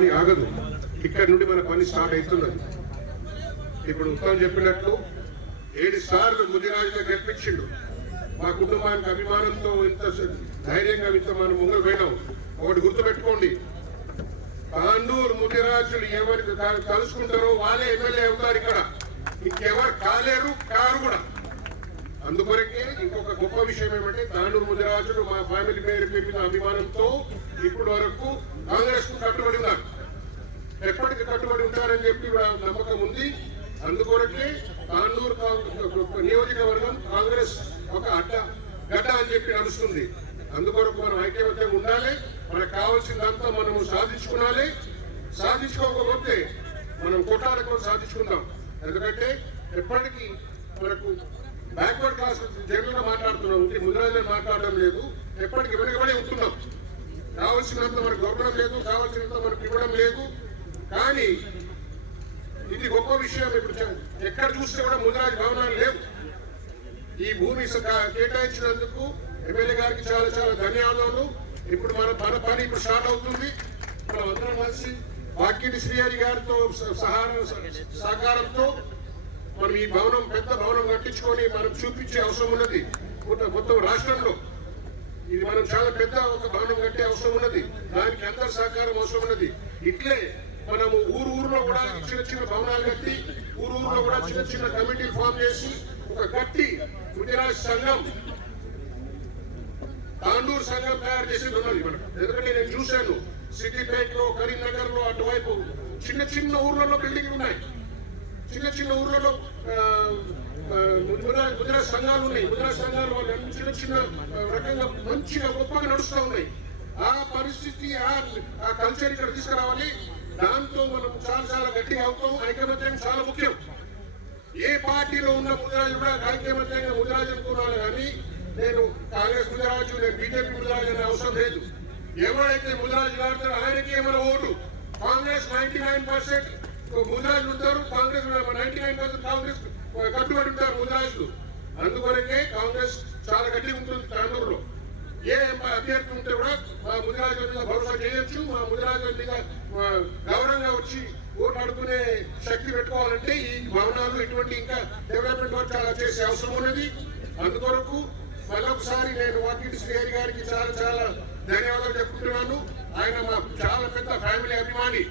పని ఆగదు. ఇక్కడ నుండి మన పని స్టార్ట్ అవుతున్నది. ఇప్పుడు ఉత్తమ్ చెప్పినట్లు ఏడు సార్లు ముదిరాజుగా గెలిపించిండు. మా కుటుంబానికి అభిమానంతో ఇంత ధైర్యంగా ఇంత మనం ముందు పోయినాం. ఒకటి గుర్తుపెట్టుకోండి. తాండూరు ముదిరాజులు ఎవరి కా- కలుసుకుంటారో వాళ్ళే ఎమ్మెల్యే అవుతారు ఇక్కడ. ఇంకెవరు కాలేరు కారు కూడా. అందుకొరకే ఇంకొక గొప్ప విషయం ఏమంటే తాండూరు ముదిరాజులు మా ఫ్యామిలీ పేరు మీద అభిమానంతో ఇప్పటి వరకు కాంగ్రెస్కు కట్టుబడి ఉన్నారు. ఎప్పటికి కట్టుబడి ఉంటారని చెప్పి నమ్మకం ఉంది. అందుకొరకే తాండూరు నియోజకవర్గం కాంగ్రెస్ ఒక అడ్డ గడ్డ అని చెప్పి నడుస్తుంది. అందుకొరకు మనం ఐక్యమత్యంగా ఉండాలి. మనకు కావాల్సిందంతా మనము సాధించుకోవాలి సాధించుకోకపోతే మనం కొట్లాడుకొని సాధించుకుందాం. ఎందుకంటే ఎప్పటికీ మనకు బ్యాక్వర్డ్ క్లాస్ జనరల్గా మాట్లాడుతున్నాం. ఇంటి ముద్రాజులు మాట్లాడడం లేదు. ఎప్పటికి వెనుకబడి ఉంటున్నాం. కావలసినంత మనకు దొరకడం లేదు కావలసినంత మనకు ఇవ్వడం లేదు. కానీ ఇది గొప్ప విషయం ఇప్పుడు ఎక్కడ చూస్తే కూడా ముదిరాజు భవనాలు లేవు. ఈ భూమి కేటాయించినందుకు ఎమ్మెల్యే గారికి చాలా చాలా ధన్యవాదాలు. ఇప్పుడు మన మన పని ఇప్పుడు స్టార్ట్ అవుతుంది. మనం అందరం కలిసి వాకిటి శ్రీహరి గారితో స- సహకారంతో మనం ఈ భవనం పెద్ద భవనం కట్టించుకొని మనం చూపించే అవసరం ఉన్నది. మొత్తం రాష్ట్రంలో. ఇది మనం చాలా పెద్ద ఒక భవనం కట్టే అవసరం ఉన్నది. దానికి అందరి సహకారం అవసరం ఉన్నది. ఇట్లే మనము ఊరు ఊర్లో కూడా చిన్న చిన్న భవనాలు కట్టి ఊరు ఊర్లో కూడా చిన్న చిన్న కమిటీ ఫామ్ చేసి ఒక గట్టి గుజరాత్ సంఘం తాండూరు సంఘం తయారు చేసి ఉన్నది మనకు ఎందుకంటే నేను చూశాను సిద్దిపేట లో కరీంనగర్లో అటువైపు చిన్న చిన్న ఊర్లలో బిల్డింగ్లు ఉన్నాయి. చిన్న చిన్న ఊర్లలో గుజరాత్ గుజరాత్ సంఘాలు ఉన్నాయి. గుజరాత్ సంఘాలు వాళ్ళు చిన్న చిన్న రకంగా మంచిగా గొప్పగా నడుస్తూ ఉన్నాయి. ఆ పరిస్థితి ఆ కల్చర్ ఇక్కడ తీసుకురావాలి. దాంతో మనం చాలా చాలా గట్టిగా అవుతాం. ఐకమత్యం చాలా ముఖ్యం. ఏ పార్టీలో ఉన్న ముదిరాజు కూడా ఐక్యమత్యంగా ముదిరాజు అనుకున్నాను కానీ నేను కాంగ్రెస్ ముదిరాజు నేను బీజేపీ ముదిరాజు అనే అవసరం లేదు. ఎవరైతే ముదిరాజు కాడతారో ఆయనకి ఏమైనా vote? Congress ninety nine percent Mudiraju ఉంటారు Congress ninety nine percent Congress కట్టుబడి ఉంటారు ముదిరాజులు అందుకొరకే కాంగ్రెస్ చాలా గట్టిగా ఉంటుంది తాండూరులో. ఏ అభ్యర్థి ఉంటే కూడా మా ముదిరాజుల మీద భరోసా చేయొచ్చు. మా ముదిరాజుల మీద గౌరవంగా వచ్చి ఓట్లాడుకునే శక్తి పెట్టుకోవాలంటే ఈ భవనాలు ఇటువంటి ఇంకా డెవలప్మెంట్ వర్క్ చాలా చేసే అవసరం ఉన్నది. అందుకొరకు మరొకసారి నేను వాకిటి శ్రీహరి గారికి చాలా చాలా ధన్యవాదాలు చెప్పుకుంటున్నాను. ఆయన మా చాలా పెద్ద ఫ్యామిలీ అభిమాని.